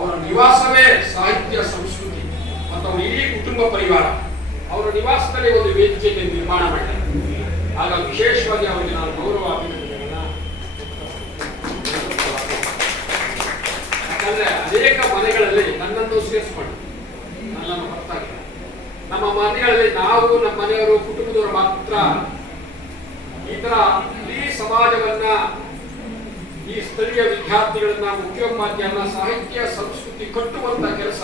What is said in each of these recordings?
ಅವರ ನಿವಾಸವೇ ಸಾಹಿತ್ಯ ಸಂಸ್ಕೃತಿ ಮತ್ತು ಅವರ ಇಡೀ ಕುಟುಂಬ ಪರಿವಾರ ಅವರ ನಿವಾಸದಲ್ಲಿ ಒಂದು ವೇದಿಕೆಯನ್ನು ನಿರ್ಮಾಣ ಮಾಡಿದ್ದಾರೆ. ಆಗ ವಿಶೇಷವಾಗಿ ಅವರಿಗೆ ನಾನು ಗೌರವ ಅಭಿನಂದನೆಗಳನ್ನ, ಯಾಕಂದ್ರೆ ಅನೇಕ ಮನೆಗಳಲ್ಲಿ ನನ್ನನ್ನು ಸೇರಿಸಿಕೊಂಡು ನನ್ನನ್ನು ಹೊರತಾಗಿ ನಮ್ಮ ಮನೆಗಳಲ್ಲಿ ನಾವು ನಮ್ಮ ಮನೆಯವರು ಕುಟುಂಬದವರು ಮಾತ್ರ ಈ ತರ ಇಡೀ ಸಮಾಜವನ್ನ, ಈ ಸ್ಥಳೀಯ ವಿದ್ಯಾರ್ಥಿಗಳನ್ನ, ಮುಖ್ಯೋಪಾಧ್ಯಾಯರನ್ನ ಸಾಹಿತ್ಯ ಸಂಸ್ಕೃತಿ ಕಟ್ಟುವಂತ ಕೆಲಸ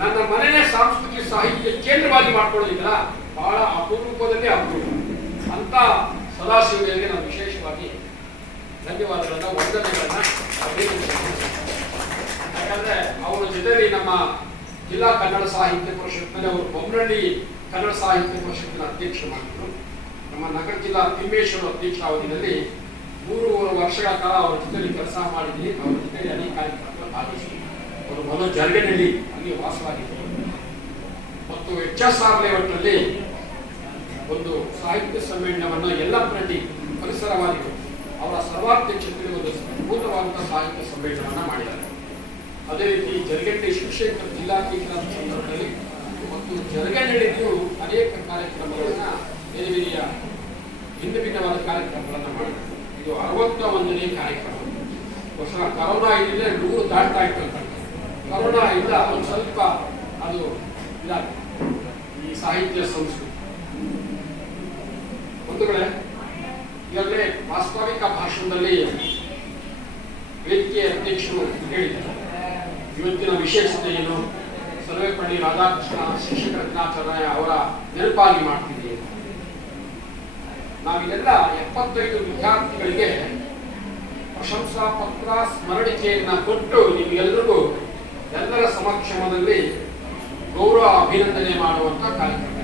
ನನ್ನ ಮನೆಯ ಸಾಂಸ್ಕೃತಿಕ ಸಾಹಿತ್ಯ ಕೇಂದ್ರವಾಗಿ ಮಾಡ್ಕೊಳ್ಳೋದಿಲ್ಲ, ಬಹಳ ಅಪರೂಪದಲ್ಲಿ ಅಪರೂಪ ಅಂತ ಸದಾಶಿವರಿಗೆ ನಾನು ವಿಶೇಷವಾಗಿ ಧನ್ಯವಾದಗಳನ್ನ, ವಂದನೆಗಳನ್ನ ಯಾಕಂದ್ರೆ ಅವರ ಜೊತೆಲಿ ನಮ್ಮ ಜಿಲ್ಲಾ ಕನ್ನಡ ಸಾಹಿತ್ಯ ಪರಿಷತ್ನಲ್ಲಿ ಅವರು ಬೊಮ್ಮನಹಳ್ಳಿ ಕನ್ನಡ ಸಾಹಿತ್ಯ ಪರಿಷತ್ತಿನ ಅಧ್ಯಕ್ಷ ಮಾಡಿದ್ರು. ನಮ್ಮ ನಗರ ಜಿಲ್ಲಾ ತಿಮ್ಮೇಶ್ವರ ಅಧ್ಯಕ್ಷ ಅವಧಿಯಲ್ಲಿ 3 ವರ್ಷಗಳ ಕಾಲ ಅವರ ಜೊತೆಲಿ ಕೆಲಸ ಮಾಡಿದ್ದೀನಿ. ಅವರ ಜೊತೆಲಿ ಅನೇಕ ಕಾರ್ಯಕ್ರಮಗಳು ಭಾಗವಹಿಸಿದ್ದೀನಿ. ಅವರು ಮೊದಲು ಜರಗನಹಳ್ಳಿ ಅಲ್ಲಿ ವಾಸವಾಗಿದ್ದರು ಮತ್ತು HSR ಲೇಔಟ್ನಲ್ಲಿ ಒಂದು ಸಾಹಿತ್ಯ ಸಮ್ಮೇಳನವನ್ನು ಯಲ್ಲಪ್ಪನಹಳ್ಳಿ ಪರಿಸರವಾದಿಗಳು ಅವರ ಸರ್ವಾಧ್ಯಕ್ಷತೆಯಲ್ಲಿ ಒಂದು ಅದ್ಭುತವಾದಂತಹ ಸಾಹಿತ್ಯ ಸಮ್ಮೇಳನವನ್ನು ಮಾಡಿದ್ದಾರೆ. ಅದೇ ರೀತಿ ಜರಗನಹಳ್ಳಿ ಶಿವಶಂಕರ ಜಿಲ್ಲಾಧೀಶರ ಸಂದರ್ಭದಲ್ಲಿ ಮತ್ತು ಜರಗನಹಳ್ಳಿಯೂ ಅನೇಕ ಕಾರ್ಯಕ್ರಮಗಳನ್ನ ಬೇರೆ ಬೇರೆಯ ಭಿನ್ನವಾದ ಕಾರ್ಯಕ್ರಮಗಳನ್ನು ಮಾಡಿದ್ದಾರೆ. ಇದು 61ನೇ ಕಾರ್ಯಕ್ರಮ. ವರ್ಷ ಕರೋನಾ ಇದ್ದಿದ್ರೆ 100 ದಾಟ್ತಾ ಇತ್ತು ಅಂತ. ಕರೋನಾ ಇಲ್ಲ, ಒಂದು ಸ್ವಲ್ಪ ಅದು ಇದಾಗಿದೆ ಈ ಸಾಹಿತ್ಯ ಸಂಸ್ಕೃತಿ. ಒಂದು ಕಡೆ ಈಗಾಗಲೇ ವಾಸ್ತವಿಕ ಭಾಷಣದಲ್ಲಿ ವೇದಿಕೆಯ ಅಧ್ಯಕ್ಷರು ಹೇಳಿದ್ದಾರೆ, ಇವತ್ತಿನ ವಿಶೇಷತೆ ಏನು, ಸರ್ವೇಪಳ್ಳಿ ರಾಧಾಕೃಷ್ಣ ಶಿಕ್ಷಕರ ದಿನಾಚರಣೆ ಅವರ ನೆನಪಾಗಿ ಮಾಡ್ತಿದ್ದೀವಿ. ನಾವಿದೆಲ್ಲ 75 ವಿದ್ಯಾರ್ಥಿಗಳಿಗೆ ಪ್ರಶಂಸಾ ಪತ್ರ ಸ್ಮರಣಿಕೆಯನ್ನ ಕೊಟ್ಟು ನಿಮಗೆಲ್ಲರಿಗೂ ಎಲ್ಲರ ಸಮಕ್ಷಮದಲ್ಲಿ ಗೌರವ ಅಭಿನಂದನೆ ಮಾಡುವಂತ ಕಾರ್ಯಕ್ರಮ.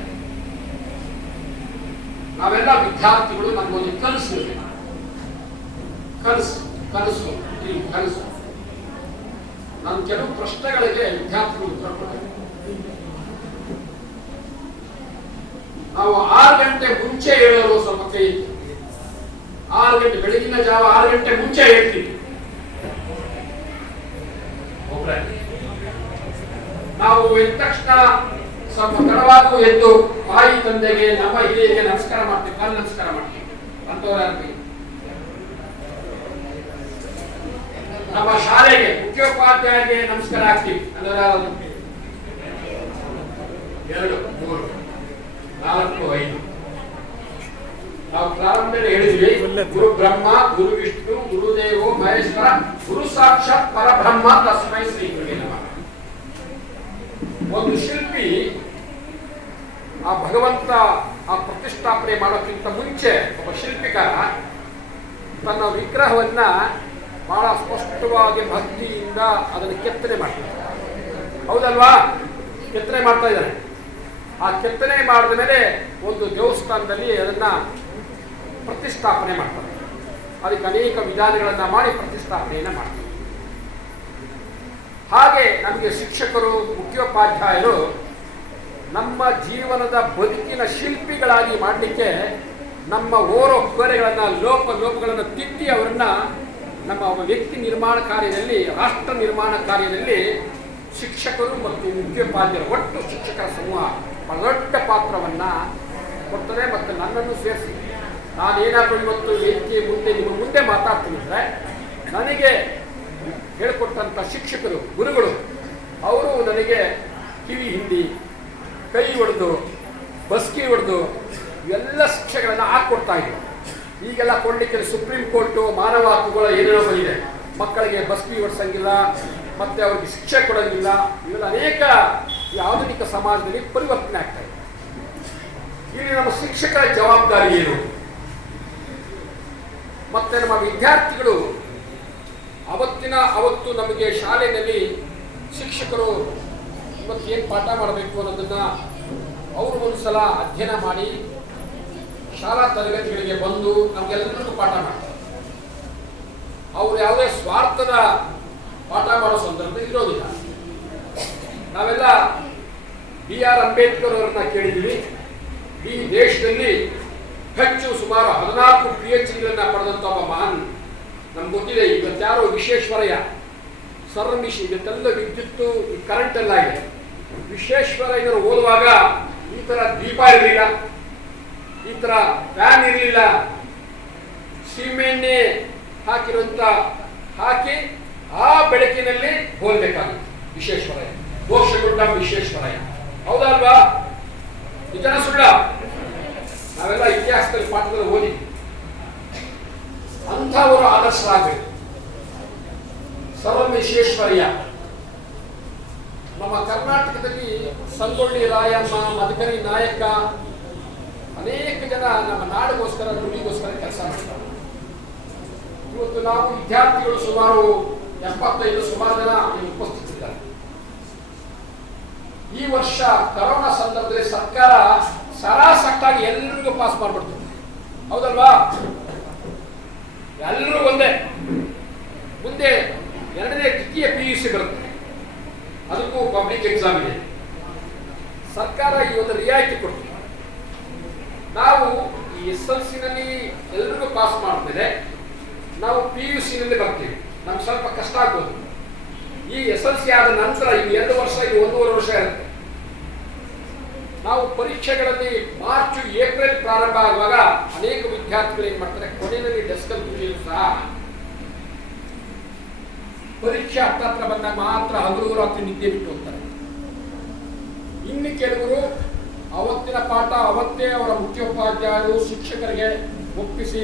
ನಾವೆಲ್ಲ ವಿದ್ಯಾರ್ಥಿಗಳು ನಮಗೊಂದು ಕನಸು ಕನಸು ಕನಸು ನಾನು ಕೆಲವು ಪ್ರಶ್ನೆಗಳಿಗೆ ವಿದ್ಯಾರ್ಥಿಗಳು ಉತ್ತರ ಕೊಡ್ತಾರೆ. ನಾವು 6 ಗಂಟೆ ಮುಂಚೆ ಹೇಳೋರು ಸ್ವಲ್ಪ ಕೈ 6 ಗಂಟೆ ಬೆಳಗಿನ ಜಾವ 6 ಗಂಟೆ ಮುಂಚೆ ಹೇಳ್ತೀವಿ. ನಾವು ಎದ್ದ ತಕ್ಷಣ ಸ್ವಲ್ಪ ತಡವಾಗೂ ಎದ್ದು ತಾಯಿ ತಂದೆಗೆ ನಮ್ಮ ಹಿರಿಯರಿಗೆ ನಮಸ್ಕಾರ ಮಾಡ್ತೀವಿ, ಕಾಲು ನಮಸ್ಕಾರ ಮಾಡ್ತೀವಿ ಅಂತವರಾಗ್ತೀವಿ. ನಮ್ಮ ಶಾಲೆಗೆ ಮುಖ್ಯೋಪಾಧ್ಯಾಯರಿಗೆ ನಮಸ್ಕಾರ ಆಗ್ತೀವಿ ಅಂದ್ರೆ 2, 3, 4, 5 ನಾವು ಪ್ರಾರಂಭದಲ್ಲಿ ಹೇಳಿದ್ವಿ, ಗುರು ಬ್ರಹ್ಮ, ಗುರು ವಿಷ್ಣು, ಗುರುದೇವೋ ಮಹೇಶ್ವರ, ಗುರು ಸಾಕ್ಷಾತ್ ಪರಬ್ರಹ್ಮ ತಸ್ಮೈ ಶ್ರೀ ಗುರುವೇ ನಮಃ. ಒಂದು ಶಿಲ್ಪಿ ಆ ಭಗವಂತ ಆ ಪ್ರತಿಷ್ಠಾಪನೆ ಮಾಡೋಕ್ಕಿಂತ ಮುಂಚೆ ಒಬ್ಬ ಶಿಲ್ಪಿಕಾರ ತನ್ನ ವಿಗ್ರಹವನ್ನ ಬಹಳ ಸ್ಪಷ್ಟವಾಗಿ ಭಕ್ತಿಯಿಂದ ಅದನ್ನು ಕೆತ್ತನೆ ಮಾಡ್ತಾರೆ. ಹೌದಲ್ವಾ? ಕೆತ್ತನೆ ಮಾಡ್ತಾ ಇದ್ದಾರೆ. ಆ ಕೆತ್ತನೆ ಮಾಡಿದ ಮೇಲೆ ಒಂದು ದೇವಸ್ಥಾನದಲ್ಲಿ ಅದನ್ನ ಪ್ರತಿಷ್ಠಾಪನೆ ಮಾಡ್ತಾರೆ. ಅದಕ್ಕೆ ಅನೇಕ ವಿಧಾನಗಳನ್ನ ಮಾಡಿ ಪ್ರತಿಷ್ಠಾಪನೆಯನ್ನ ಮಾಡ್ತಾರೆ. ಹಾಗೆ ನಮಗೆ ಶಿಕ್ಷಕರು, ಮುಖ್ಯೋಪಾಧ್ಯಾಯರು ನಮ್ಮ ಜೀವನದ ಬದುಕಿನ ಶಿಲ್ಪಿಗಳಾಗಿ ಮಾಡಲಿಕ್ಕೆ ನಮ್ಮ ಓರೊಬ್ಬರೆಗಳನ್ನ ಲೋಪಗಳನ್ನು ತಿದ್ದಿ ಅವರನ್ನ ನಮ್ಮ ವ್ಯಕ್ತಿ ನಿರ್ಮಾಣ ಕಾರ್ಯದಲ್ಲಿ, ರಾಷ್ಟ್ರ ನಿರ್ಮಾಣ ಕಾರ್ಯದಲ್ಲಿ ಶಿಕ್ಷಕರು ಮತ್ತು ಮುಖ್ಯೋಪಾಧ್ಯಾಯರು ಒಟ್ಟು ಶಿಕ್ಷಕರ ಸಮೂಹ ದೊಡ್ಡ ಪಾತ್ರವನ್ನ ಕೊಡ್ತಾರೆ. ಮತ್ತು ನನ್ನನ್ನು ಸೇರಿಸಿ ನಾನೇನಾದರೂ ಇವತ್ತು ವೇದಿಕೆ ಮುಂದೆ ನಿಮ್ಮ ಮುಂದೆ ಮಾತಾಡ್ತೀನಿ ಅಂದರೆ ನನಗೆ ಹೇಳಿಕೊಟ್ಟಂಥ ಶಿಕ್ಷಕರು, ಗುರುಗಳು, ಅವರು ನನಗೆ ಕಿವಿ ಹಿಂಡಿ, ಕೈ ಹೊಡೆದು, ಬಸ್ಕಿ ಹೊಡೆದು ಇವೆಲ್ಲ ಶಿಕ್ಷೆಗಳನ್ನು ಹಾಕ್ಕೊಡ್ತಾ ಇದ್ರು. ಈಗೆಲ್ಲ ಕೊಡಲಿಕ್ಕೆ ಸುಪ್ರೀಂ ಕೋರ್ಟು ಮಾನವ ಹಕ್ಕುಗಳ ಏನೇನೋ ಬಂದಿದೆ. ಮಕ್ಕಳಿಗೆ ಬಸ್ಕಿ ಹೊಡ್ಸಂಗಿಲ್ಲ, ಮತ್ತೆ ಅವ್ರಿಗೆ ಶಿಕ್ಷೆ ಕೊಡೋಂಗಿಲ್ಲ. ಇವೆಲ್ಲ ಅನೇಕ ಈ ಆಧುನಿಕ ಸಮಾಜದಲ್ಲಿ ಪರಿವರ್ತನೆ ಆಗ್ತಾ ಇದೆ. ಇಲ್ಲಿ ನಮ್ಮ ಶಿಕ್ಷಕರ ಜವಾಬ್ದಾರಿ ಏನು, ಮತ್ತೆ ನಮ್ಮ ವಿದ್ಯಾರ್ಥಿಗಳು ಅವತ್ತು ನಮಗೆ ಶಾಲೆಯಲ್ಲಿ ಶಿಕ್ಷಕರು ಇವತ್ತು ಏನು ಪಾಠ ಮಾಡಬೇಕು ಅನ್ನೋದನ್ನ ಅವರು ಒಂದ್ಸಲ ಅಧ್ಯಯನ ಮಾಡಿ ಶಾಲಾ ತರಗತಿಗಳಿಗೆ ಬಂದು ನಮ್ಗೆಲ್ಲರಿಗೂ ಪಾಠ ಮಾಡ್ತಾರೆ. ಅವರು ಯಾವುದೇ ಸ್ವಾರ್ಥದ ಪಾಠ ಮಾಡೋ ಸಂದರ್ಭ ಇರೋದಿಲ್ಲ. ನಾವೆಲ್ಲ BR ಅಂಬೇಡ್ಕರ್ ಅವರನ್ನ ಕೇಳಿದ್ವಿ. ಈ ದೇಶದಲ್ಲಿ ಹೆಚ್ಚು ಸುಮಾರು 14 PhDಗಳನ್ನ ಪಡೆದಂತ ಒಬ್ಬ ಮಹಾನ್ ನಮ್ಗೆ ಗೊತ್ತಿದೆ. ಇವತ್ತಾರು ವಿಶ್ವೇಶ್ವರಯ್ಯ ಸರ್ಮಿಷಿ ಇವತ್ತೆಲ್ಲ ವಿದ್ಯುತ್ತು ಈ ಕರೆಂಟ್ ಎಲ್ಲ ಇದೆ. ವಿಶ್ವೇಶ್ವರಯ್ಯನವರು ಓದುವಾಗ ಈ ತರ ದೀಪ ಇರಲಿಲ್ಲ, ಈ ತರ ಫ್ಯಾನ್ ಇರಲಿಲ್ಲ. ಸೀಮೆಣ್ಣೆ ಹಾಕಿರುವಂತ ಹಾಕಿ ಆ ಬೆಳಕಿನಲ್ಲಿ ಹೋಲ್ಬೇಕಾಗಿತ್ತು ವಿಶ್ವೇಶ್ವರಯ್ಯ, ದೋಷಗುಂಡ ವಿಶ್ವೇಶ್ವರಯ್ಯ. ಹೌದಲ್ವಾ? ನಿಜನ ಸುಳ್ಳ? ನಾವೆಲ್ಲ ಇತಿಹಾಸದಲ್ಲಿ ಪಾಠದಲ್ಲಿ ಓದಿ ಅಂಥವರು ಆದರ್ಶರಾಗಬೇಕು. ಸರ್ ವಿಶ್ವೇಶ್ವರಯ್ಯ ನಮ್ಮ ಕರ್ನಾಟಕದಲ್ಲಿ ಸಂಗೊಳ್ಳಿ ರಾಯಣ್ಣ, ಮದಕರಿ ನಾಯಕ, ಅನೇಕ ಜನ ನಮ್ಮ ನಾಡಿಗೋಸ್ಕರ ನುಡಿಗೋಸ್ಕರ ಕೆಲಸ ಮಾಡ್ತಾರೆ. ಇವತ್ತು ನಾವು ವಿದ್ಯಾರ್ಥಿಗಳು ಸುಮಾರು 75 ಸುಮಾರು ಜನ ಉಪಸ್ಥಿತಿದ್ದಾರೆ. ಈ ವರ್ಷ ಕರೋನಾ ಸಂದರ್ಭದಲ್ಲಿ ಸರ್ಕಾರ ಸರಾಸಟ್ಟಾಗಿ ಎಲ್ಲರಿಗೂ ಪಾಸ್ ಮಾಡ್ಬಿಡ್ತದೆ. ಹೌದಲ್ವಾ? ಎಲ್ಲರೂ ಒಂದೇ. ಮುಂದೆ 2ನೇ ದ್ವಿತೀಯ PUC ಬರುತ್ತೆ, ಅದಕ್ಕೂ ಪಬ್ಲಿಕ್ ಎಕ್ಸಾಮ್ ಇದೆ. ಸರ್ಕಾರ ಈ ಒಂದು ರಿಯಾಯಿತಿ ಕೊಡ್ತದೆ. ನಾವು ಈ SLC ನಲ್ಲಿ ಎಲ್ಲರಿಗೂ ಪಾಸ್ ಮಾಡ್ತೇವೆ, ನಾವು PUC ನಲ್ಲಿ ಬರ್ತೀವಿ. ನಮ್ಗೆ ಸ್ವಲ್ಪ ಕಷ್ಟ ಆಗ್ಬೋದು. ಈ SLC ಆದ ನಂತರ ಈ 2 ವರ್ಷ, ಇದು 1.5 ವರ್ಷ ಇರುತ್ತೆ. ನಾವು ಪರೀಕ್ಷೆಗಳಲ್ಲಿ ಮಾರ್ಚ್ ಏಪ್ರಿಲ್ ಪ್ರಾರಂಭ ಆಗುವಾಗ ಅನೇಕ ವಿದ್ಯಾರ್ಥಿಗಳು ಏನ್ ಮಾಡ್ತಾರೆ, ಕೊನೆಯಲ್ಲಿ ಡೆಸ್ಕಲ್ ಕೂತಿದ್ರು ಸಹ ಪರೀಕ್ಷೆ ಹತ್ರ ಬಂದಾಗ ಮಾತ್ರ ಹಗಲು ರಾತ್ರಿ ನಿದ್ದೆ ಬಿಟ್ಟು ಹೋಗ್ತಾರೆ. ಇನ್ನು ಕೆಲವರು ಅವತ್ತಿನ ಪಾಠ ಅವತ್ತೇ ಅವರ ಮುಖ್ಯೋಪಾಧ್ಯಾಯರು ಶಿಕ್ಷಕರಿಗೆ ಒಪ್ಪಿಸಿ,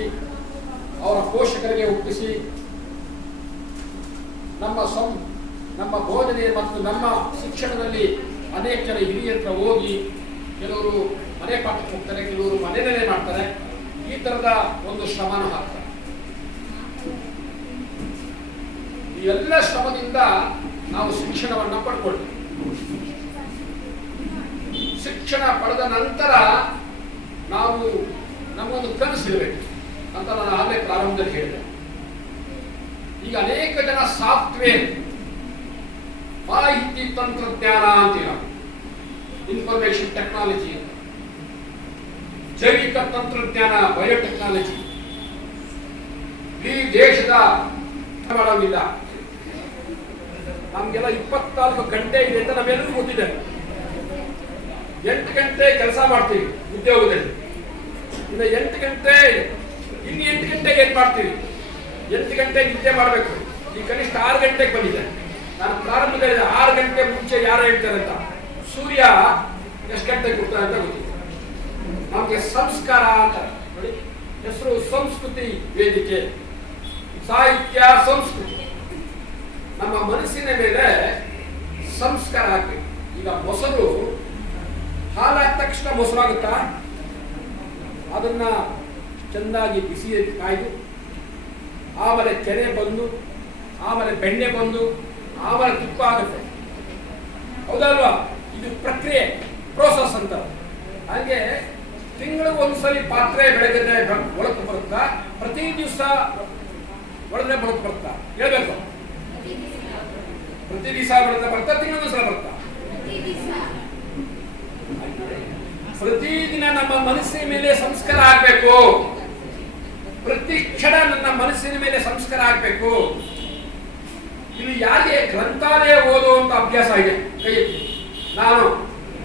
ಅವರ ಪೋಷಕರಿಗೆ ಒಪ್ಪಿಸಿ, ನಮ್ಮ ಬೋಧನೆ ಮತ್ತು ನಮ್ಮ ಶಿಕ್ಷಣದಲ್ಲಿ ಅನೇಕ ಜನ ಹಿರಿಯ ಹತ್ರ ಹೋಗಿ ಕೆಲವರು ಮನೆ ಪಾಠಕ್ಕೆ ಹೋಗ್ತಾರೆ, ಕೆಲವರು ಮನೆಯಲ್ಲೇ ಮಾಡ್ತಾರೆ. ಈ ತರದ ಒಂದು ಶ್ರಮನ ಹಾಕ್ತಾರೆ. ಈ ಎಲ್ಲ ಶ್ರಮದಿಂದ ನಾವು ಶಿಕ್ಷಣವನ್ನು ಪಡ್ಕೊಳ್ತೀವಿ. ಶಿಕ್ಷಣ ಪಡೆದ ನಂತರ ನಾವು ನಮ್ಮೊಂದು ಕನಸಿರಬೇಕು ಅಂತ ನಾನು ಆಗಲೇ ಪ್ರಾರಂಭದಲ್ಲಿ ಹೇಳಿದೆ. ಈಗ ಅನೇಕ ಜನ ಸಾಫ್ಟ್ವೇರ್, ಮಾಹಿತಿ ತಂತ್ರಜ್ಞಾನ ಅಂತೀವಿ ನಾವು, ಇನ್ಫಾರ್ಮೇಶನ್ ಟೆಕ್ನಾಲಜಿ, ಜೈವಿಕ ತಂತ್ರಜ್ಞಾನ, ಬಯೋಟೆಕ್ನಾಲಜಿ, ಈ ದೇಶದ ಮಾಡೋದಿಲ್ಲ. ನಮ್ಗೆಲ್ಲ 24 ಗಂಟೆ ಇದೆ ಅಂತ ನಾವೆಲ್ಲರೂ ಗೊತ್ತಿದೆ. 8 ಗಂಟೆ ಕೆಲಸ ಮಾಡ್ತೀವಿ ಉದ್ಯೋಗದಲ್ಲಿ, ಇನ್ನು 8 ಗಂಟೆ ಇನ್ನು 8 ಗಂಟೆಗೆ ಏನ್ ಮಾಡ್ತೀವಿ? 8 ಗಂಟೆಗೆ ನಿದ್ದೆ ಮಾಡಬೇಕು. ಈ ಕನಿಷ್ಠ 6 ಗಂಟೆಗೆ ಬಂದಿದೆ. ನಾನು ಪ್ರಾರಂಭದಲ್ಲಿ 6 ಗಂಟೆ ಮುಂಚೆ ಯಾರು ಹೇಳ್ತಾರೆ ಅಂತ, ಸೂರ್ಯ ಎಷ್ಟು ಗಂಟೆಗೆ ಕೊಡ್ತಾರೆ ಅಂತ ಗೊತ್ತಿದೆ. ನಮಗೆ ಸಂಸ್ಕಾರ ಅಂತ ನೋಡಿ, ಹೆಸರು ಸಂಸ್ಕೃತಿ ವೇದಿಕೆ, ಸಾಹಿತ್ಯ ಸಂಸ್ಕೃತಿ. ನಮ್ಮ ಮನಸ್ಸಿನ ಮೇಲೆ ಸಂಸ್ಕಾರ ಹಾಕಬೇಕು. ಈಗ ಮೊಸರು ಹಾಲಾದ ತಕ್ಷಣ ಮೊಸರಾಗುತ್ತಾ? ಅದನ್ನ ಚೆನ್ನಾಗಿ ಬಿಸಿ ಕಾಯ್ದು, ಆಮೇಲೆ ಕೆನೆ ಬಂದು, ಆಮೇಲೆ ಬೆಣ್ಣೆ ಬಂದು, ಆಮೇಲೆ ತುಪ್ಪ ಆಗುತ್ತೆ. ಹೌದಲ್ವಾ? ಇದು ಪ್ರಕ್ರಿಯೆ, ಪ್ರೋಸೆಸ್ ಅಂತ. ಹಾಗೆ ತಿಂಗಳಿಗೆ ಒಂದ್ಸಲಿ ಪಾತ್ರೆ ಬೆಳಗ್ಗೆ ಒಳಕ್ಕೆ ಬರುತ್ತಾ, ಪ್ರತಿ ದಿವಸ ಒಳಗೆ ಬಳಕೆ ಬರುತ್ತಾ? ಹೇಳ್ಬೇಕು. ಪ್ರತಿ ದಿವಸ ಬರ್ತಾ, ತಿಂಗಳ ಸಲ ಬರ್ತಾ? ಪ್ರತಿದಿನ ನಮ್ಮ ಮನಸ್ಸಿನ ಮೇಲೆ ಸಂಸ್ಕಾರ ಆಗ್ಬೇಕು. ಪ್ರತಿ ಕ್ಷಣ ನನ್ನ ಮನಸ್ಸಿನ ಮೇಲೆ ಸಂಸ್ಕಾರ ಆಗ್ಬೇಕು. ಇಲ್ಲಿ ಯಾರಿಗೆ ಗ್ರಂಥಾಲಯ ಓದುವಂತ ಅಭ್ಯಾಸ ಇದೆ? ಕೈ ಎತ್ತಿ. ನಾನು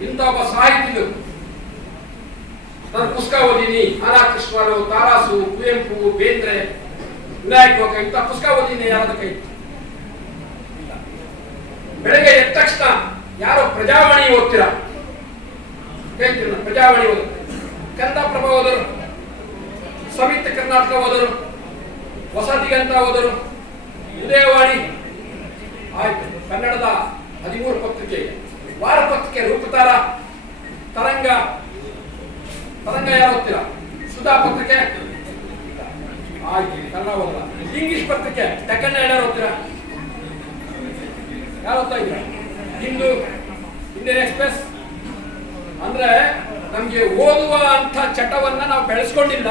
ಇಂಥ ಒಬ್ಬ ಸಾಹಿತಿಗಳು, ನಾನು ಪುಸ್ತಕ ಓದಿನಿ. ಆರಾ ಕೃಷ್ಣರು, ತಾರಾಸು, ಕುವೆಂಪು, ಬೇಂದ್ರೆ, ವಿನಾಯಕ್ ಗೋಕ, ಇಂಥ ಪುಸ್ತಕ ಓದಿನಿ. ಯಾರಾದ ಕೈ? ಬೆಳಗ್ಗೆ ಎದ್ದ ತಕ್ಷಣ ಯಾರೋ ಪ್ರಜಾವಾಣಿ ಓದ್ತೀರಾ? ಹೇಳ್ತೀರ, ಪ್ರಜಾವಾಣಿ ಓದು, ಕನ್ನಡ ಪ್ರಭ ಓದರು, ಸಂಯುಕ್ತ ಕರ್ನಾಟಕ ಓದರು, ಹೊಸ ದಿಗಂತ ಓದರು, ಉದಯವಾಣಿ ಆಯ್ತು. ಕನ್ನಡದ 13 ಪತ್ರಿಕೆ, ವಾರ ಪತ್ರಿಕೆ, ರೂಪತಾರ, ತರಂಗ ಯಾರು ಓದ್ತೀರಾ? ಸುಧಾ ಪತ್ರಿಕೆ ಆಯ್ತು, ಕನ್ನಡ ಓದಲ್ಲ. ಇಂಗ್ಲಿಷ್ ಪತ್ರಿಕೆ ಡೆಕ್ಕನ್ ಯಾರು ಓದ್ತೀರಾ? ಯಾರು ಓದ್ತಾ ಇದ್ದೀರಾ? Hindu, Indian express. ಅಂದ್ರೆ ನಮ್ಗೆ ಓದುವ ಅಂತ ಚಟವನ್ನ ನಾವು ಬೆಳೆಸ್ಕೊಂಡಿಲ್ಲ.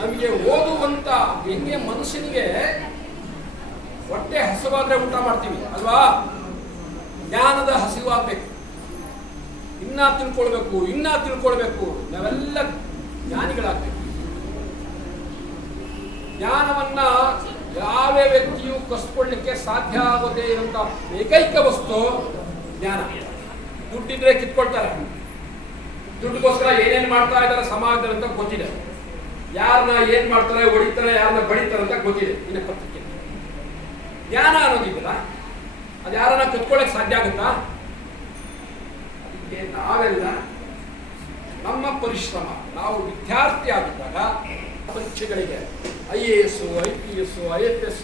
ನಮಗೆ ಓದುವಂತ ಹೆಂಗೆ ಮನುಷ್ಯನಿಗೆ ಹೊಟ್ಟೆ ಹಸಿವಾದ್ರೆ ಊಟ ಮಾಡ್ತೀವಿ ಅಲ್ವಾ? ಜ್ಞಾನದ ಹಸಿವಾಗಬೇಕು, ಇನ್ನ ತಿಳ್ಕೊಳ್ಬೇಕು. ನಾವೆಲ್ಲ ಜ್ಞಾನಿಗಳಾಗ್ಬೇಕು. ಜ್ಞಾನವನ್ನ ಯಾವ ವ್ಯಕ್ತಿಯೂ ಕಸ್ಕೊಳ್ಳಿಕ್ಕೆ ಸಾಧ್ಯ ಆಗೋದೇ ಇರುವಂತ ಏಕೈಕ ವಸ್ತು ಜ್ಞಾನ. ದುಡ್ಡಿದ್ರೆ ಕಿತ್ಕೊಳ್ತಾರೆ, ದುಡ್ಡುಗೋಸ್ಕರ ಏನೇನು ಮಾಡ್ತಾ ಇದ್ದಾರೆ ಸಮಾಜದಲ್ಲಿ ಅಂತ ಗೊತ್ತಿದೆ, ಯಾರನ್ನ ಏನ್ ಮಾಡ್ತಾರೆ ಹೊಡಿತಾರೆ, ಯಾರನ್ನ ಬಡಿತಾರೆ ಅಂತ ಗೊತ್ತಿದೆ. ಇನ್ನು ಪತ್ರಿಕೆ ಜ್ಞಾನ ಅನ್ನೋದಿಲ್ಲ, ಅದು ಯಾರನ್ನ ಕತ್ಕೊಳ್ಳಕ್ ಸಾಧ್ಯ ಆಗುತ್ತಾ? ಅದಕ್ಕೆ ನಾವೆಲ್ಲ ನಮ್ಮ ಪರಿಶ್ರಮ, ನಾವು ವಿದ್ಯಾರ್ಥಿ ಆಗಿದ್ದಾಗ ಪರೀಕ್ಷೆಗಳಿಗೆ IAS, IPS, IFS,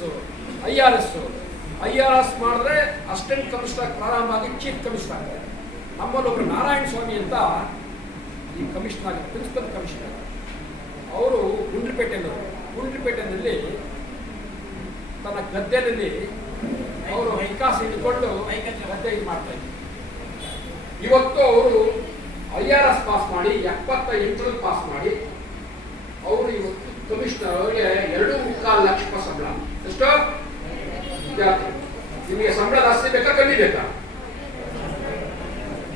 IRS ಮಾಡಿದ್ರೆ ಅಸಿಸ್ಟೆಂಟ್ ಕಮಿಷನರ್ ಪ್ರಾರಂಭ ಆಗಿ ಚೀಫ್ ಕಮಿಷನರ್ ಆಗ್ತಾರೆ. ನಮ್ಮಲ್ಲಿ ಒಬ್ರು ನಾರಾಯಣ ಸ್ವಾಮಿ ಅಂತ ಈ ಕಮಿಷನರ್ ಆಗಿ ಪ್ರಿನ್ಸಿಪಲ್ ಕಮಿಷನರ್, ಅವರು ಗುಂಡ್ರಿಪೇಟೆಯಲ್ಲಿ ತನ್ನ ಗದ್ದೆಯಲ್ಲಿ ಅವರು ವಿಕಾಸ ಇಟ್ಕೊಂಡು ಗದ್ದೆ ಇದು ಮಾಡ್ತಾ ಇದ್ರು. ಇವತ್ತು ಅವರು IRS ಪಾಸ್ ಮಾಡಿ 78 ಪಾಸ್ ಮಾಡಿ ಅವರು ಇವತ್ತು ಕಮಿಷನರ್ ಅವರಿಗೆ 2.25 ಲಕ್ಷ ರೂಪಾಯಿ ಸಂಬಳ. ಎಷ್ಟು ವಿದ್ಯಾರ್ಥಿ? ನಿಮಗೆ ಸಂಬಳ ಜಾಸ್ತಿ ಬೇಕಾ ಕಮ್ಮಿ ಬೇಕಾ?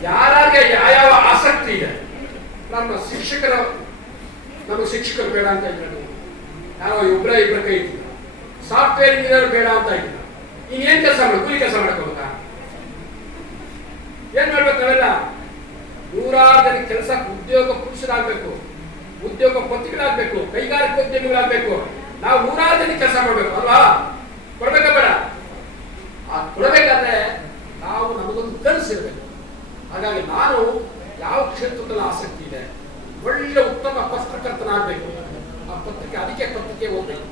ಯಾರಿಗೆ ಯಾವ ಆಸಕ್ತಿ ಇದೆ, ನಮ್ಮ ನಮಗೆ ಶಿಕ್ಷಕರು ಬೇಡ ಅಂತ ಇದ್ರು, ಯಾರೋ ಇಬ್ಬರ ಕೈ ಇದ್ರು, ಸಾಫ್ಟ್ವೇರ್ ಇಂಜಿನಿಯರ್ ಬೇಡ ಅಂತ ಇದ್ರು, ಇನ್ನೇನ್ ಕೆಲಸ ಮಾಡ ಕೂಲಿ ಕೆಲಸ ಮಾಡಕ್ ಹೋಗುತ್ತಾ? ಏನ್ ಮಾಡ್ಬೇಕು? ನಾವೆಲ್ಲ ನೂರಾರು ಜನ ಕೆಲಸ ಉದ್ಯೋಗ ಪುರುಷರಾಗಬೇಕು, ಉದ್ಯೋಗ ಪತಿಗಳಾಗಬೇಕು, ಕೈಗಾರಿಕೋದ್ಯಮಿಗಳಾಗಬೇಕು. ನಾವು ನೂರಾರು ಜನ ಕೆಲಸ ಮಾಡಬೇಕು ಅಲ್ವಾ? ಕೊಡ್ಬೇಕ ಬೇಡ? ಕೊಡಬೇಕಾದ್ರೆ ನಾವು ನಮಗೊಂದು ಕನಸಿರ್ಬೇಕು. ಹಾಗಾಗಿ ನಾನು ಯಾವ ಕ್ಷೇತ್ರದಲ್ಲಿ ಆಸಕ್ತಿ ಇದೆ, ಒಳ್ಳೆ ಉತ್ತಮ ಪತ್ರಕರ್ತನಾಗಬೇಕು, ಆ ಪತ್ರಿಕೆ ಅದಕ್ಕೆ ಪತ್ರಿಕೆ ಓದಬೇಕು.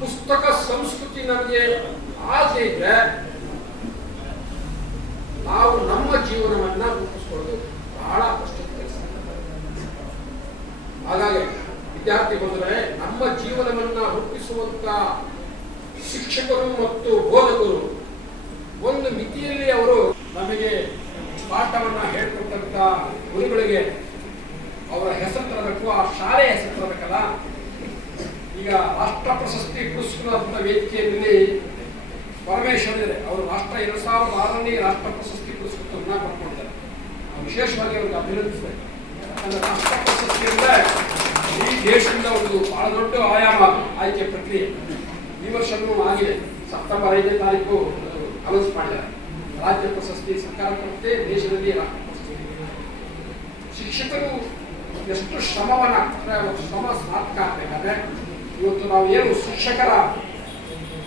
ಪುಸ್ತಕ ಸಂಸ್ಕೃತಿ ನಮಗೆ ಆಸೆ ಇದ್ರೆ ನಾವು ನಮ್ಮ ಜೀವನವನ್ನ ರೂಪಿಸ್ಕೊಳ್ಳೋದು ಬಹಳ ಕಷ್ಟದ ಕೆಲಸ. ಹಾಗಾಗಿ ವಿದ್ಯಾರ್ಥಿ ಬಂದರೆ ನಮ್ಮ ಜೀವನವನ್ನ ರೂಪಿಸುವಂತ ಶಿಕ್ಷಕರು ಮತ್ತು ಬೋಧಕರು ಒಂದು ಮಿತಿಯಲ್ಲಿ ಅವರು ನಮಗೆ ಪಾಠವನ್ನ ಹೇಳ್ಕೊಟ್ಟಂತ ಗುರುಗಳಿಗೆ ಅವರ ಹೆಸರು ತರಬೇಕು, ಆ ಶಾಲೆಯ ಹೆಸರು ತರಬೇಕಲ್ಲ. ಈಗ ರಾಷ್ಟ್ರ ಪ್ರಶಸ್ತಿ ಪುರಸ್ಕೃತ ವೇದಿಕೆಯಲ್ಲಿ ಪರಮೇಶ್ವರ್ ಇದೆ, ಅವರು 2006ನೇ ರಾಷ್ಟ್ರ ಪ್ರಶಸ್ತಿ ಪುರಸ್ಕೃತವನ್ನ ಪಡ್ಕೊಂಡಿದ್ದಾರೆ. ವಿಶೇಷವಾಗಿ ಅವ್ರಿಗೆ ಅಭಿನಂದಿಸಬೇಕು. ಯಾಕಂದ್ರೆ ರಾಷ್ಟ್ರ ಪ್ರಶಸ್ತಿ ಅಂದ್ರೆ ಈ ದೇಶದಿಂದ ಒಂದು ಬಹಳ ದೊಡ್ಡ ಆಯಾಮ ಆಯ್ಕೆ ಪ್ರಕ್ರಿಯೆ. ಈ ವರ್ಷವೂ ಆಗಿದೆ, ಸೆಪ್ಟೆಂಬರ್ 5ನೇ ತಾರೀಕು ಅನೌನ್ಸ್ ಮಾಡಿದ್ದಾರೆ. ರಾಜ್ಯ ಪ್ರಶಸ್ತಿ ಸರ್ಕಾರ ಕೊಡುತ್ತೆ, ದೇಶದಲ್ಲಿ ರಾಷ್ಟ್ರ ಪ್ರಶಸ್ತಿ. ಶಿಕ್ಷಕರು ಎಷ್ಟು ಶ್ರಮವನ್ನ ಶ್ರಮ ಸಾರ್ಥಕ ಆಗ್ಬೇಕಾದ್ರೆ ಇವತ್ತು ನಾವು ಏನು ಶಿಕ್ಷಕರ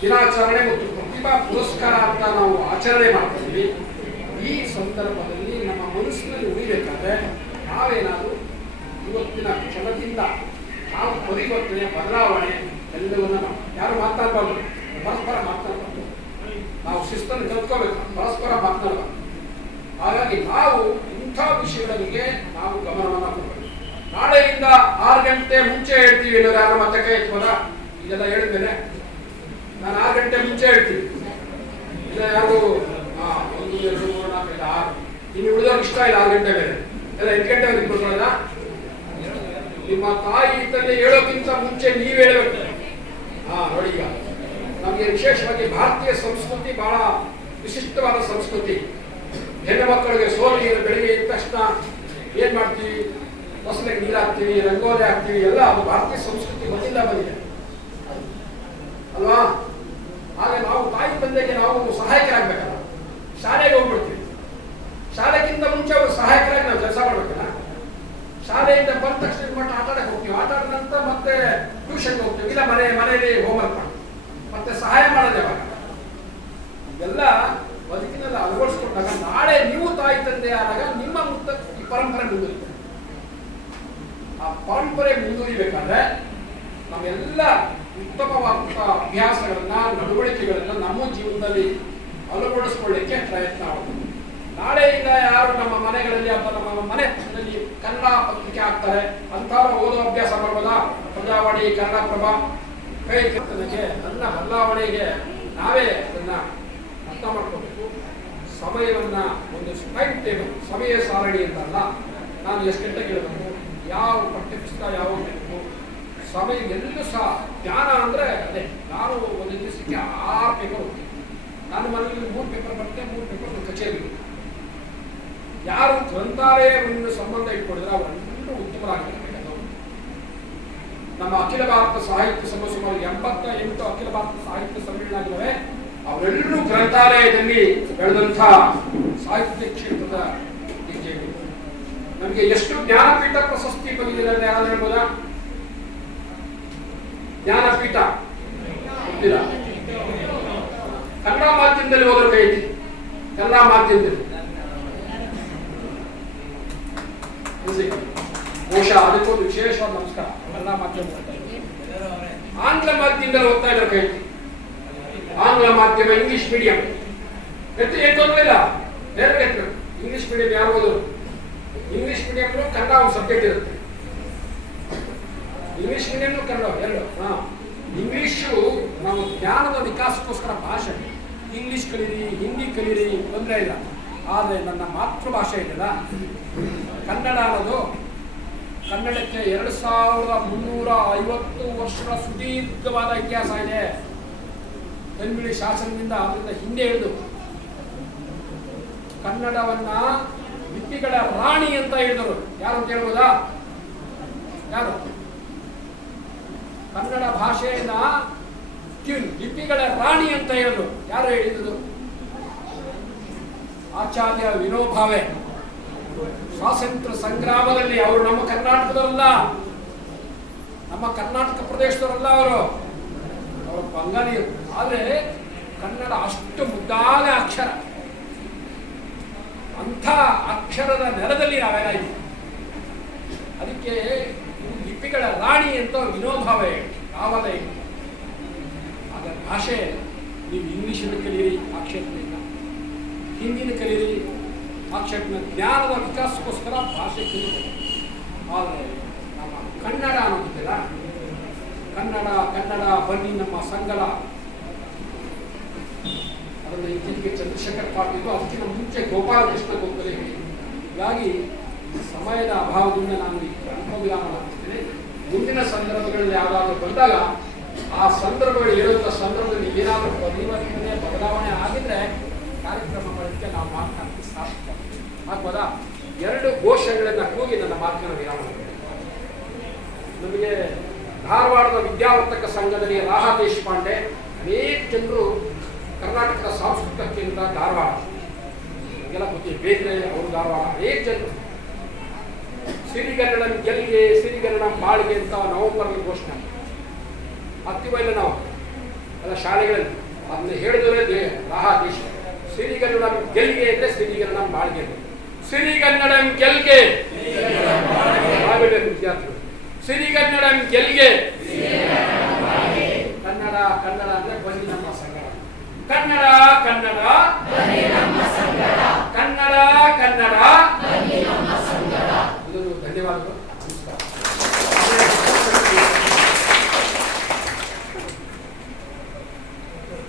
ದಿನಾಚರಣೆ ಮತ್ತು ಪ್ರತಿಭಾ ಪುರಸ್ಕಾರ ಅಂತ ನಾವು ಆಚರಣೆ ಮಾಡ್ತೀವಿ. ಈ ಸಂದರ್ಭದಲ್ಲಿ ನಮ್ಮ ಮನಸ್ಸಿನಲ್ಲಿ ಉಳಿಬೇಕಾದ್ರೆ ನಾವೇನಾದರೂ ಇವತ್ತಿನ ಕ್ಷಣದಿಂದ ನಾವು ಪರಿವರ್ತನೆ ಬದಲಾವಣೆ ಎಲ್ಲವನ್ನ ಯಾರು ಮಾತಾಡಬಾರ್ದು, ಪರಸ್ಪರ ಮಾತನಾಡಬಾರ್ದು. ನಾವು ಶಿಸ್ತನ್ನು ಕಲ್ತ್ಕೋಬೇಕು, ಪರಸ್ಪರ ಮಾತನಾಡಬಾರ್ದು. ಹಾಗಾಗಿ ನಾವು ಇಂಥ ವಿಷಯಗಳಿಗೆ ನಾವು ಗಮನವನ್ನು ಕೊಡಬೇಕು. ನಾಳೆಯಿಂದ 6 ಗಂಟೆ ಮುಂಚೆ ಹೇಳ್ತೀವಿ ಅನ್ನೋದು ಯಾರು ಮತ್ತೆ ಕೈ ಎತ್ಬೋದ? ಇದೆಲ್ಲ ಹೇಳಿದ್ಮೇಲೆ ನಾನು 6 ಗಂಟೆ ಮುಂಚೆ ಹೇಳ್ತೀವಿ. ಇಲ್ಲ ಯಾರು 1, 2, 3, 4, 5, 6 ಇನ್ನು ಉಳಿದವ್ರಿಗೆ ಇಷ್ಟ ಇಲ್ಲ 6 ಗಂಟೆ ಮೇಲೆ ಎಲ್ಲ 8 ಗಂಟೆವರೆಗೆ ಕೊಡ್ಕೊಳ್ಳೋದ? ನಿಮ್ಮ ತಾಯಿ ತಂದೆ ಹೇಳೋಕ್ಕಿಂತ ಮುಂಚೆ ನೀವು ಹೇಳಬೇಕು. ನೋಡಿ, ಈಗ ನಮಗೆ ವಿಶೇಷವಾಗಿ ಭಾರತೀಯ ಸಂಸ್ಕೃತಿ ಬಹಳ ವಿಶಿಷ್ಟವಾದ ಸಂಸ್ಕೃತಿ. ಹೆಣ್ಣು ಮಕ್ಕಳಿಗೆ ಸೋಲಿಗೆ ಬೆಳಿಗ್ಗೆ ಇದ್ದ ತಕ್ಷಣ ಏನ್ ಮಾಡ್ತೀವಿ? ಫಸಲಿಗೆ ನೀರು ಹಾಕ್ತೀವಿ, ರಂಗೋಲಿ ಹಾಕ್ತೀವಿ, ಎಲ್ಲ ಅದು ಭಾರತೀಯ ಸಂಸ್ಕೃತಿ ಮೊದಲಿಂದ ಬಂದಿದೆ ಅಲ್ವಾ? ಹಾಗೆ ನಾವು ತಾಯಿ ತಂದೆಗೆ ನಾವು ಸಹಾಯಕರಾಗಬೇಕಲ್ಲ. ಶಾಲೆಗೆ ಹೋಗ್ಬಿಡ್ತೀವಿ, ಶಾಲೆಗಿಂತ ಮುಂಚೆ ಅವರು ಸಹಾಯಕರಾಗಿ ನಾವು ಕೆಲಸ ಮಾಡ್ಬೇಕಲ್ಲ. ಶಾಲೆಯಿಂದ ಬಂದ ತಕ್ಷಣ ಮಟ್ಟ ಆಟ ಆಡಕ್ಕೆ ಹೋಗ್ತೀವಿ, ಆಟ ಆಡಿದ ನಂತರ ಮತ್ತೆ ಟ್ಯೂಷನ್ಗೆ ಹೋಗ್ತೀವಿ, ಇಲ್ಲ ಮನೆಯಲ್ಲಿ ಹೋಮ್ವರ್ಕ್ ಮಾಡಿ ಮತ್ತೆ ಸಹಾಯ ಮಾಡೋದು ಯಾವಾಗ? ಇದೆಲ್ಲ ಬದುಕಿನಲ್ಲಿ ಅಳವಡಿಸ್ಕೊಂಡಾಗ ನಾಳೆ ನೀವು ತಾಯಿ ತಂದೆ ಆದಾಗ ನಿಮ್ಮ ಈ ಪರಂಪರೆ ಮುಂದುವರಿಬೇಕು. ಆ ಪರಂಪರೆ ಮುಂದುವರಿಬೇಕಾದ್ರೆ ನಾವೆಲ್ಲ ಉತ್ತಮವಾದಂತಹ ಅಭ್ಯಾಸಗಳನ್ನ ನಡವಳಿಕೆಗಳನ್ನ ನಮ್ಮ ಜೀವನದಲ್ಲಿ ಅಳವಡಿಸ್ಕೊಳ್ಳಿಕ್ಕೆ ಪ್ರಯತ್ನ ಮಾಡಬೇಕು. ನಾಳೆಯಿಂದ ಯಾರು ನಮ್ಮ ಮನೆಗಳಲ್ಲಿ ಅಥವಾ ನಮ್ಮ ಮನೆಯಲ್ಲಿ ಕನ್ನಡ ಪತ್ರಿಕೆ ಹಾಕ್ತಾರೆ ಅಂಥವ್ರು ಓದೋ ಅಭ್ಯಾಸ ಮಾಡ್ಬೋದಾ? ಪ್ರಜಾವಾಣಿ, ಕನ್ನಡಪ್ರಭ ಕೈ ಕೆತ್ತನೆಗೆ ನನ್ನ ಬದಲಾವಣೆಗೆ ನಾವೇ ಅದನ್ನ ಅರ್ಥ ಮಾಡ್ಕೋಬೇಕು. ಸಮಯವನ್ನ ಒಂದು ಟೈಮ್ ಟೇಬಲ್, ಸಮಯ ಸಾರಣಿ ಅಂತಲ್ಲ, ನಾನು ಎಷ್ಟು ಗಂಟೆಗೆ ಇರಬೇಕು, ಯಾವ ಪಠ್ಯಪುಸ್ತಕ ಯಾವ ಬೇಕು, ಸಮಯ ಎಲ್ಲೂ ಸಹ ಜ್ಞಾನ ಅಂದ್ರೆ ಅದೇ. ನಾನು ಒಂದು ದಿವಸಕ್ಕೆ 6 ಪೇಪರ್ ಹೋಗ್ತೀನಿ. ನಾನು ಮನೆಯಲ್ಲಿ 3 ಪೇಪರ್ ಬರ್ತೇನೆ, 3 ಪೇಪರ್ ಕಚೇರಿ. ಯಾರು ಗ್ರಂಥಾಲಯವನ್ನು ಸಂಬಂಧ ಇಟ್ಕೊಂಡಿದ್ರೆ ಅವರೆಲ್ಲರೂ ಉತ್ತಮರಾಗಿರ್ಬೇಕು. ನಮ್ಮ ಅಖಿಲ ಭಾರತ ಸಾಹಿತ್ಯ ಸುಮಾರು 88 ಅಖಿಲ ಭಾರತ ಸಾಹಿತ್ಯ ಸಮ್ಮೇಳನಗಳಿವೆ. ಅವರೆಲ್ಲರೂ ಗ್ರಂಥಾಲಯದಲ್ಲಿ ಬೆಳೆದಂಥ ಸಾಹಿತ್ಯ ಕ್ಷೇತ್ರದ ಹೆಜ್ಜೆಗಳು. ನಮಗೆ ಎಷ್ಟು ಜ್ಞಾನಪೀಠ ಪ್ರಶಸ್ತಿ ಬಂದಿದೆ ಯಾರು ಹೇಳ್ಬೋದಾ? ಜ್ಞಾನಪೀಠ ಗೊತ್ತಿಲ್ಲ. ಕನ್ನಡ ಮಾಧ್ಯಮದಲ್ಲಿ ಹೋದ್ರೆ ಕೈ ಐತಿ. ಕನ್ನಡ ಮಾಧ್ಯಮದಲ್ಲಿ ಬಹುಶಃ ಅದಕ್ಕೊಂದು ವಿಶೇಷವಾದ ನಮಸ್ಕಾರ. ಕನ್ನಡ ಮಾಧ್ಯಮ ಆಂಗ್ಲ ಮಾಧ್ಯಮದಲ್ಲಿ ಓದ್ತಾ ಇದ್ದಾರೆ ಕೈ ಐತಿ. ಆಂಗ್ಲ ಮಾಧ್ಯಮ, ಇಂಗ್ಲಿಷ್ ಮೀಡಿಯಂ ಎತ್ತು ಏನು ತೊಂದರೆ ಇಲ್ಲ. ಬೇರೆ ಇಂಗ್ಲಿಷ್ ಮೀಡಿಯಂ ಯಾರು ಓದೋರು? ಇಂಗ್ಲಿಷ್ ಮೀಡಿಯಂ ಕನ್ನಡ ಒಂದು ಸಬ್ಜೆಕ್ಟ್ ಇರುತ್ತೆ. ಇಂಗ್ಲಿಷ್ ಮೀಡಿಯಂ ಕನ್ನಡ ಎರಡು. ಇಂಗ್ಲಿಷು ನಾವು ಜ್ಞಾನದ ವಿಕಾಸಕ್ಕೋಸ್ಕರ ಭಾಷೆ. ಇಂಗ್ಲಿಷ್ ಕಲೀರಿ, ಹಿಂದಿ ಕಲೀರಿ, ತೊಂದರೆ ಇಲ್ಲ. ಆದರೆ ನನ್ನ ಮಾತೃಭಾಷೆ ಇದೆಯಲ್ಲ ಕನ್ನಡ ಅನ್ನೋದು, ಕನ್ನಡಕ್ಕೆ 2350 ವರ್ಷಗಳ ಸುದೀರ್ಘವಾದ ಇತಿಹಾಸ ಇದೆ. ಗಂಗುಳಿ ಶಾಸನದಿಂದ ಅದರಿಂದ ಹಿಂದೆ ಹಿಡಿದು ಕನ್ನಡವನ್ನ ಲಿಪಿಗಳ ರಾಣಿ ಅಂತ ಹೇಳಿದರು. ಯಾರು ಅಂತ ಹೇಳ್ಬೋದಾ? ಯಾರು? ಕನ್ನಡ ಭಾಷೆಯನ್ನ ಲಿಪಿಗಳ ರಾಣಿ ಅಂತ ಹೇಳಿದ್ರು. ಯಾರು ಹೇಳಿದ್ರು? ಆಚಾರ್ಯ ವಿನೋಬ ಭಾವೆ. ಸ್ವಾತಂತ್ರ್ಯ ಸಂಗ್ರಾಮದಲ್ಲಿ ಅವರು ನಮ್ಮ ಕರ್ನಾಟಕದವರಲ್ಲ, ನಮ್ಮ ಕರ್ನಾಟಕ ಪ್ರದೇಶದವರಲ್ಲ. ಅವರು ಬಂಗಾಳಿಯರು. ಆದರೆ ಕನ್ನಡ ಅಷ್ಟು ಮುದ್ದಾದ ಅಕ್ಷರ. ಅಂಥ ಅಕ್ಷರದ ನೆಲದಲ್ಲಿ ನಾವೆಲ್ಲ ಇದ್ದೀವಿ. ಅದಕ್ಕೆ ಲಿಪಿಗಳ ರಾಣಿ ಅಂತ ವಿನೋಬ ಭಾವೆ ಕಾವಲ. ಆಗ ಭಾಷೆ ನೀವು ಇಂಗ್ಲಿಷನ್ನು ಕಲೀರಿ, ಆಕ್ಷೇಪಣೆಯಿಂದ ಹಿಂದಿನ ಕಲೀರಿ, ಆಕ್ಷೇಪಣೆ. ಜ್ಞಾನದ ವಿಕಾಸಕ್ಕೋಸ್ಕರ ಭಾಷೆ ಕಲಿಬೇಕು. ಆದರೆ ನಮ್ಮ ಕನ್ನಡ ಅನ್ನೋದಿಲ್ಲ. ಕನ್ನಡ ಕನ್ನಡ ಬನ್ನಿ ನಮ್ಮ ಸಂಗಡ, ಅದನ್ನು ಇತ್ತೀಚೆಗೆ ಚಂದ್ರಶೇಖರ್ ಪಾಟೀಲ್, ಅದಕ್ಕಿಂತ ಮುಂಚೆ ಗೋಪಾಲಕೃಷ್ಣ ಗೋಖಲೆ. ಹೀಗಾಗಿ ಸಮಯದ ಅಭಾವದಿಂದ ನಾನು ವಿರಾಮ ಮಾಡ್ತಿದ್ದೇನೆ. ಮುಂದಿನ ಸಂದರ್ಭಗಳಲ್ಲಿ ಯಾವ್ದಾದ್ರು ಬಂದಾಗ ಆ ಸಂದರ್ಭಗಳು ಇರುವಂಥ ಸಂದರ್ಭದಲ್ಲಿ ಏನಾದರೂ ಪರಿವರ್ತನೆ ಬದಲಾವಣೆ ಆಗಿದ್ರೆ ಕಾರ್ಯಕ್ರಮ ಮಾಡಲಿಕ್ಕೆ ನಾವು ಮಾತನಾಡ್ತೀವಿ. ಸಾರ್ಥಕ ಆಗ್ಬೋದಾ? 2 ಘೋಷಗಳನ್ನ ಕೂಗಿ ನನ್ನ ಮಾತನ್ನು ವಿರಾಮ ಮಾಡ್ತೇನೆ. ನಮಗೆ ಧಾರವಾಡದ ವಿದ್ಯಾವರ್ತಕ ಸಂಘದಲ್ಲಿ ರಾಹ ದೇಶಪಾಂಡೆ, ಅನೇಕ ಜನರು ಕರ್ನಾಟಕದ ಸಾಂಸ್ಕೃತಿಕ ಕೇಂದ್ರ ಧಾರವಾಡ, ನಮಗೆಲ್ಲ ಗೊತ್ತಿದೆ. ಬೇರೆ ಅವರು ಧಾರವಾಡ, ಅನೇಕ ಜನರು ಸಿರಿಗನ್ನಡಂ ಗೆಲ್ಗೆ ಸಿರಿಗನ್ನಡಂ ಬಾಳಿಗೆ ಅಂತ ನವೆಂಬರ್ನಲ್ಲಿ ಘೋಷಣೆ ಆಗ್ತೀವಲ್ಲ ನಾವು ಎಲ್ಲ ಶಾಲೆಗಳಲ್ಲಿ. ಅದನ್ನ ಹೇಳಿದ್ರೆ ರಾಹ ದೇಶ. ಸಿರಿಗನ್ನಡಂ ಗೆಲ್ಗೆ ಅಂದ್ರೆ ಸಿರಿಗನ್ನಡಂ ಬಾಳಿಗೆ. ಸಿರಿಗನ್ನಡಂ ಗೆಲ್ಗೆ ವಿದ್ಯಾರ್ಥಿಗಳು, ಸಿರಿಗನ್ನಡಂ ಗೆಲ್ಗೆ. ಕನ್ನಡ ಕನ್ನಡ ಅಂದ್ರೆ ಬನ್ನಿ ನಮ್ಮ ಸಂಗಡ. ಕನ್ನಡ ಕನ್ನಡ ಕನ್ನಡ ಕನ್ನಡ